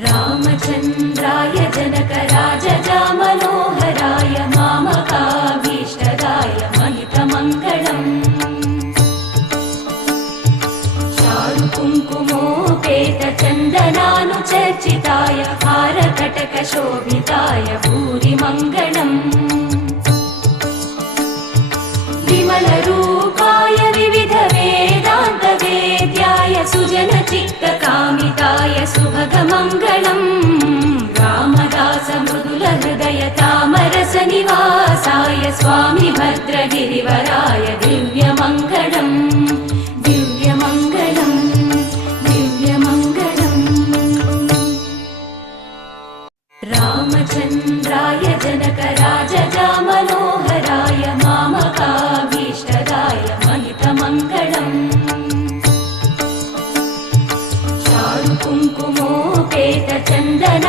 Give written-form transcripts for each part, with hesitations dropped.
रामचन्द्राय जनकराजजामनोहराय मामकाभीष्टदाय महितमङ्गलम् चारुकुङ्कुमोपेतचन्दनानुचर्चिताय हारकटकशोभिताय भूरिमङ्गलम् विमलरूपाय विविधवेदान्तवेद्याय सुजनचित्तकामिताय सुभगमङ्गलम् रामदासमृदुलहृदय तामरसनिवासाय स्वामि भद्रगिरिवराय दिव्यमङ्गलम् दिव्यमङ्गलम् दिव्यमङ्गलम् रामचन्द्राय जनकराजजामनोहराय मामकाभीष्टदाय महितमङ्गलम्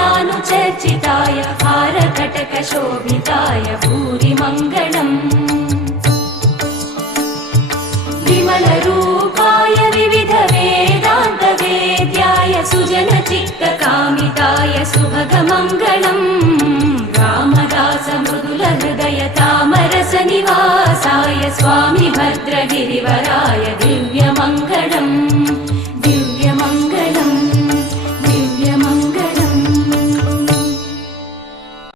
चारुकुङ्कुमोपेतचन्दनानुचर्चिताय हारकटकशोभिताय भूरिमङ्गलम् विमलरूपाय विविधवेदान्तवेद्याय सुजनचित्तकामिताय सुभगमङ्गलम् रामदासमृदुलहृदय तामरसनिवासाय स्वामि भद्रगिरिवराय